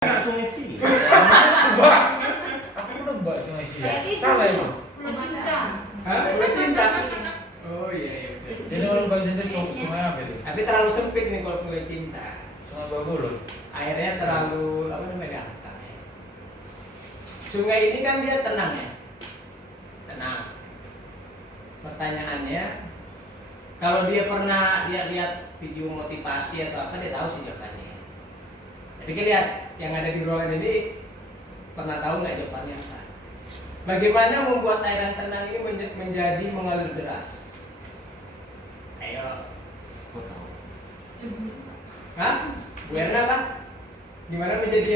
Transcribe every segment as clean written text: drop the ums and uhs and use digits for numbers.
Sungai Sia. Aku nebak Sungai Sia. Kayak gitu. Salah emang. Pulau Cinta. Hah? Pulau Cinta. Oh iya iya. betul. Jadi kalau Pulau Cinta sungai apa itu? Tapi terlalu sempit nih kalau Pulau Cinta. Sungai Bagulun. Airnya terlalu apa namanya dangkal ya. Sungai ini kan dia tenang ya. Tenang. Pertanyaannya, kalau dia pernah lihat video motivasi atau apa, dia tahu sih jawabannya. Tapi kita lihat yang ada di ruangan ini pernah tahu nggak jawabannya apa? Bagaimana membuat air yang tenang ini menjadi mengalir deras? Ayo. Hah? Bu Erna apa? Gimana menjadi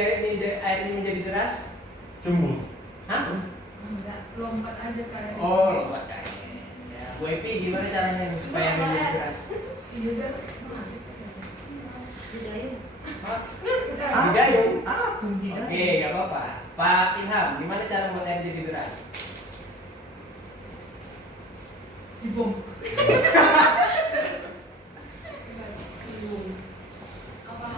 air ini menjadi deras? Cembung. Hah? Enggak, lompat aja kayak. Oh, lompat kayak. Ya, Bu Epi gimana caranya nih supaya menjadi deras? Iya udah mati. Hidayun. Hah? Hidayun. Apa tidak? Oke, nggak apa-apa. Pak Ilham, gimana cara membuat air jadi deras? Dibom. Apa?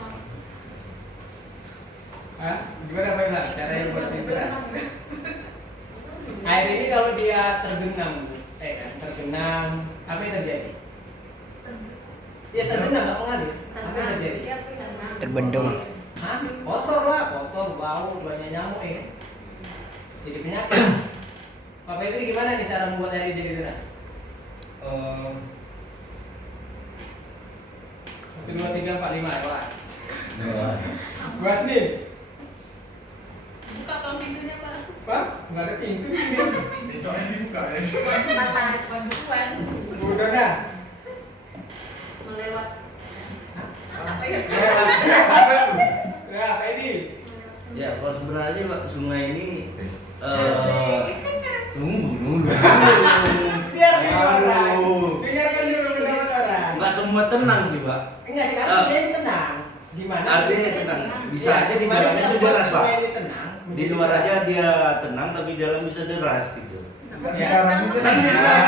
Hah? Gimana Pak Ilham? Caranya membuat air deras? Air ini kalau dia tergenang, apa yang terjadi? Dia tergenang nggak mengalir. Apa yang terjadi? Terbendung. Hah? Kotor lah, kotor, bau, banyak nyamuk ya. Jadi penyakit. Pak Febri gimana nih cara membuat air jadi deras? 1, 2, 3, 4, 5, lewat. Buas nih. Buka pelan pintunya, Pak. Pak, nggak ada pintu di sini. Pintunya dibuka ya. Mata bantuan Udah dah. melewat. Ya, Pak Edi. Ya, kalau sebenarnya Pak, sungai ini tunggu. Biar orang. Dengarkan dulu pendapat orang. Enggak semua tenang sih, Pak. Enggak sih, kan sungai ini tenang. Gimana? Artinya tenang. Bisa Ya, aja di gimana dalamnya kita itu buat deras, Pak. sungai ini tenang. Di luar aja dia tenang, tapi di dalam bisa deras gitu. Sekarang itu kan jelas.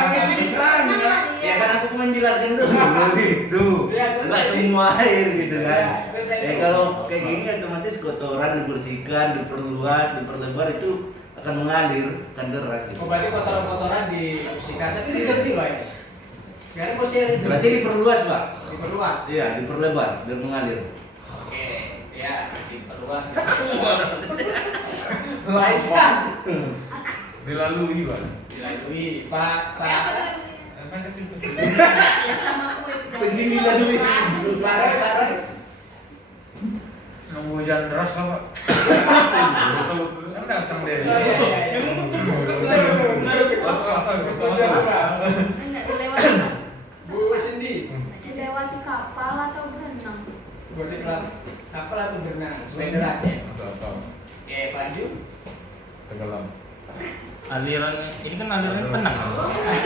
Ya kan aku menjelaskan dulu gitu. Ya, terus Enggak tadi. semua air gitu kan. Ya, Kalau kayak gini otomatis kotoran dibersihkan, diperluas, diperlebar itu akan mengalir, akan deras gitu. Oh, berarti kotoran-kotoran dibersihkan, tapi diganti Pak ya. Sekarang mau share. Berarti diperluas, Pak. diperluas. Iya, diperlebar dan mengalir. Oke, ya diperluas. Laisan. dilalui, Pak. Dilalui, Pak. Pakai apa tuh? Apa kecil kecil? Ya sama kue tidak. Begini dilalui. Parah. Nunggu hujan deras lah, Pak. Kan datang deh. Iya. Masuk akal, masuk Hujan akal. deras. Enggak dilewati. Bu Cindy, Dilewati kapal atau berenang? boleh kelas kapal atau berenang supaya deras ya. Masuk akal. Oke, Pak Ju. Tenggelam. Alirannya ini kan alirannya tenang. Lama kali.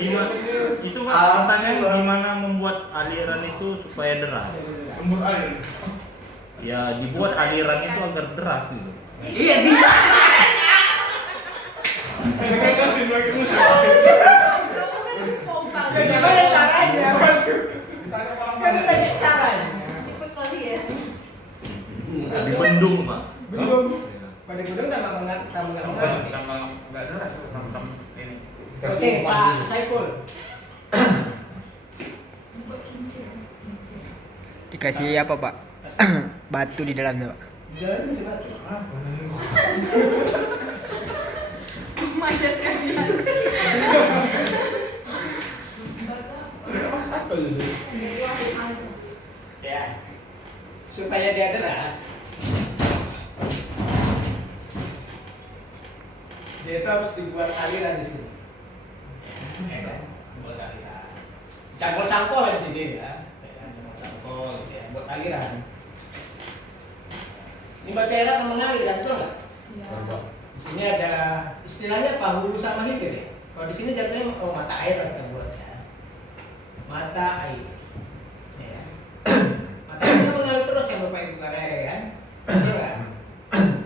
Gimana? Itu Pak pertanyaan gimana membuat aliran itu supaya deras? Sumber air. Ya dibuat aliran itu agar deras gitu. Iya, dia. Kan kasih lagi musuh. Gimana caranya? Masuk. Kan ada banyak caranya. Ikut kali ya. Dibendung Pak. Belum. Pada gunung tambah mengalir. Tambah enggak deras, tambah ini. Oke, Pak Saiful. Buat kincir. Dikasih apa, Pak? Batu di dalamnya, Pak. Jalan masih batu. Manjat sekalian. Ya. Supaya dia deras. Dia itu harus dibuat aliran di sini. Ya kan? Buat aliran. Cangkol-cangkol ya di sini ya. Ya kan? Cangkol-cangkol ya, buat aliran. Ini batu air akan mengalir kan, betul nggak? Ya. Di sini ada istilahnya apa, hulu sama hilir ya. Kalau di sini jatuhnya mata air lah kita buat ya. Mata air. Ya. Mata air itu mengalir terus kan Bapak Ibu karena ya kan? Betul nggak?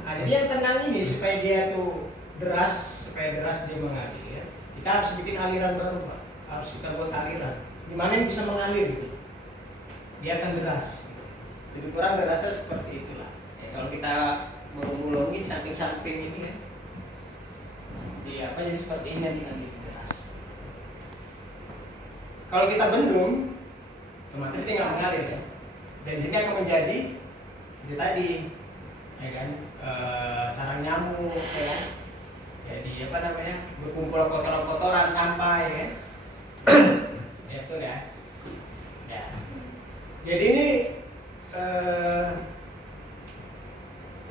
Nah, jadi yang tenang ini supaya dia tuh deras, supaya deras dia mengalir. Kita harus bikin aliran baru Pak. Harus kita buat aliran. gimana yang bisa mengalir gitu. Dia akan deras. Lebih kurang derasnya seperti itulah. Ya, kalau kita bolong-bolongin samping-samping ini kan, iya apa jadi seperti ini nanti deras. Kalau kita bendung, otomatis dia nggak mengalir kan. Dan sini akan menjadi itu tadi, ya kan, sarang nyamuk, ya kan. Jadi apa namanya, berkumpul kotoran-kotoran sampah, ya kan. Ya itu ya. Ya. Jadi ini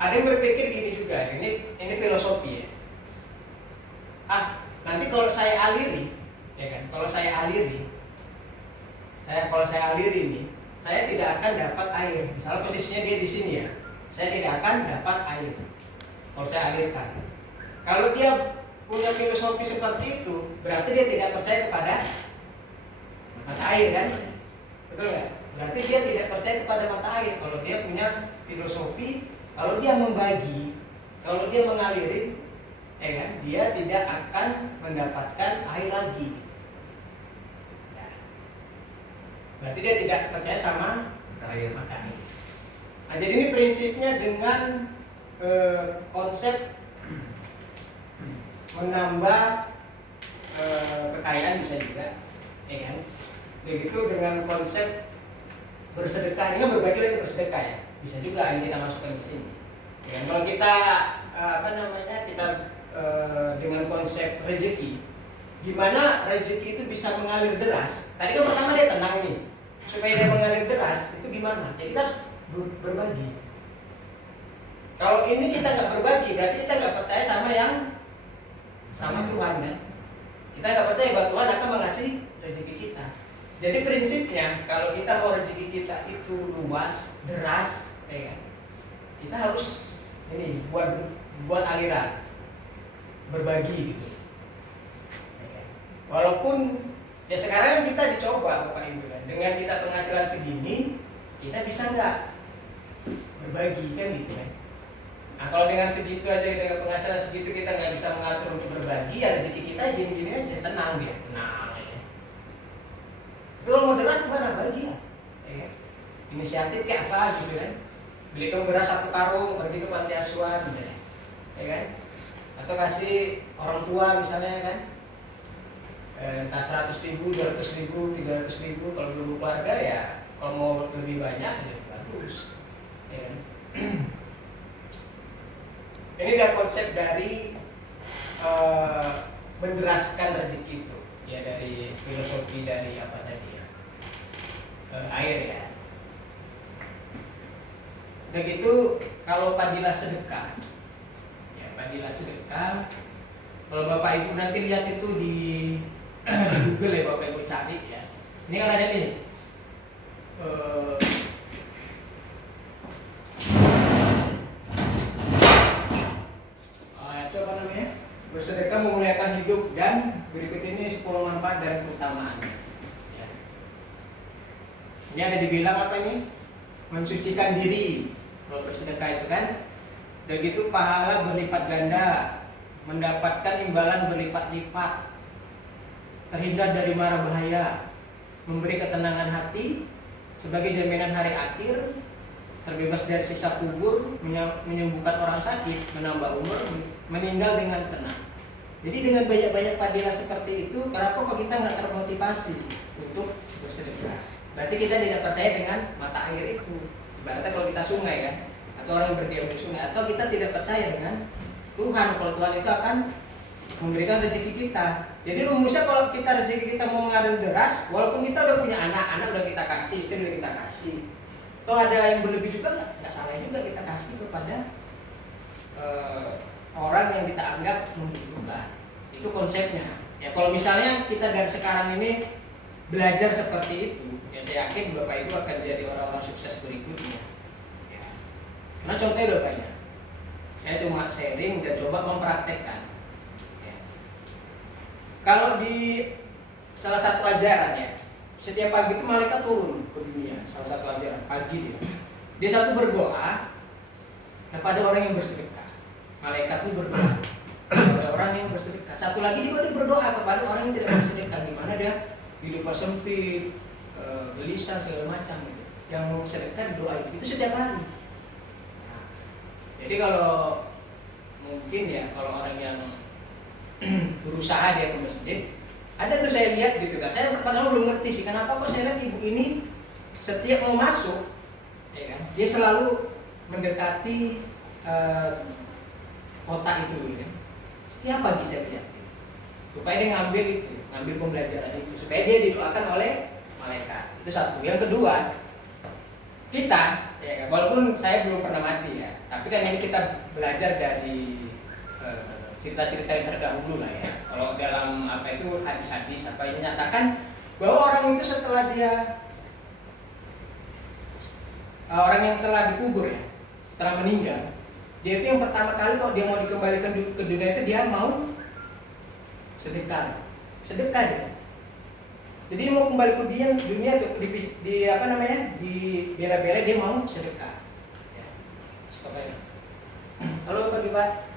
ada yang berpikir gini juga, ini filosofi ya. Nanti kalau saya aliri, ya kan, kalau saya aliri nih, saya tidak akan dapat air. Misalnya posisinya dia di sini ya, saya tidak akan dapat air. Kalau saya alirkan, kalau dia punya filosofi seperti itu, berarti dia tidak percaya kepada mata air kan? Betul nggak? Berarti dia tidak percaya kepada mata air. Kalau dia punya filosofi, kalau dia membagi, kalau dia mengaliri, ya kan, dia tidak akan mendapatkan air lagi. Ya. Berarti dia tidak percaya sama mata air. Nah, jadi ini prinsipnya dengan konsep menambah kekayaan bisa juga, ya kan? Begitu dengan konsep bersedekah, ini kan berbagi lagi bersedekah ya, bisa juga yang kita masukkan ke sini. Ya, kalau kita kita dengan konsep rezeki, gimana rezeki itu bisa mengalir deras? Tadi kan pertama dia tenang nih, supaya dia mengalir deras itu gimana? Ya kita harus berbagi. Kalau ini kita nggak berbagi, berarti kita nggak percaya sama Tuhan kan? Kita nggak percaya bahwa Tuhan akan mengasih rezeki kita. Jadi prinsipnya kalau kita mau rezeki kita itu luas, deras, ya kan? Kita harus ini buat aliran, berbagi gitu. Ya kan? Walaupun ya sekarang kita dicoba Bapak Ibu kan, dengan kita penghasilan segini, kita bisa nggak berbagi kan gitu kan? Nah kalau dengan segitu aja, dengan penghasilan segitu kita nggak bisa mengatur untuk berbagi, ya rezeki kita gini-gini aja, tenang dia, tenang aja. Tapi kalau mau deras gimana? Bagi lah, ya. Inisiatif kayak apa gitu kan? Belikan beras 1 karung, pergi ke panti asuhan, gitu, ya kan? Atau kasih orang tua misalnya kan? Entah 100.000, 200.000, 300.000, kalau belum keluarga ya, kalau mau lebih banyak ya bagus, ya kan? Ini adalah konsep dari menderaskan rezeki itu, ya dari filosofi dari apa tadi ya, air ya. Begitu kalau padilah sedekah, ya padilah sedekah. Kalau Bapak Ibu nanti lihat itu di Google ya, Bapak Ibu cari ya. Ini kan ada nih. Itu apa namanya? Bersedekah memuliakan hidup, dan berikut ini 10 manfaat dan keutamaannya. Ya. Ini ada dibilang apa ini? Mensucikan diri. Kalau bersedekah itu kan, udah gitu pahala berlipat ganda, mendapatkan imbalan berlipat-lipat, terhindar dari mara bahaya, memberi ketenangan hati sebagai jaminan hari akhir, terbebas dari siksa kubur, menyembuhkan orang sakit, menambah umur, meninggal dengan tenang. Jadi dengan banyak-banyak padilah seperti itu, kenapa kok kita nggak termotivasi untuk bersedekah? Berarti kita tidak percaya dengan mata air itu. Ibaratnya kalau kita sungai kan, atau orang yang berdiam di sungai, atau kita tidak percaya dengan Tuhan, kalau Tuhan itu akan memberikan rezeki kita. Jadi rumusnya kalau kita rezeki kita mau mengalir deras, walaupun kita udah punya anak udah kita kasih, istri udah kita kasih, kalau ada yang berlebih juga nggak salah juga kita kasih kepada orang yang kita anggap membutuhkan. Itu konsepnya. Ya kalau misalnya kita dari sekarang ini belajar seperti itu, ya saya yakin Bapak Ibu akan jadi orang-orang sukses berikutnya. Ya. Karena contohnya udah banyak. Saya cuma sharing dan coba mempraktekkan. Ya. Kalau di salah satu ajaran ya, setiap pagi itu malaikat turun ke dunia. Salah satu ajaran pagi dia satu berdoa kepada orang yang bersedekah. Malaikat itu berdoa kepada orang yang bersedekah. Satu lagi juga dia berdoa kepada orang yang tidak bersedekah. Gimana dia hidupnya sempit, gelisah segala macam gitu. Yang mau sedekah doa itu setiap hari. Nah, jadi kalau mungkin ya kalau orang yang berusaha dia ke masjid, ada tuh saya lihat gitu kan. Saya pertama belum ngerti sih kenapa kok saya lihat ibu ini setiap mau masuk, ya kan, dia selalu mendekati kotak itu, ya. Setiap pagi saya lihat, supaya dia ngambil pembelajaran itu, supaya dia didoakan oleh malaikat. Itu satu. Yang kedua, kita, ya kan, walaupun saya belum pernah mati ya, tapi kan ini kita belajar dari cerita-cerita yang terdahulu lah ya. Kalau dalam apa itu hadis-hadis apa yang menyatakan bahwa orang itu setelah dia orang yang telah dikubur ya, setelah meninggal, dia itu yang pertama kali kalau dia mau dikembalikan ke dunia itu dia mau sedekah dia. Jadi mau kembali ke dunia tuh di apa namanya di bela-bela dia mau sedekah. Ya. Stop aja. Halo Pak.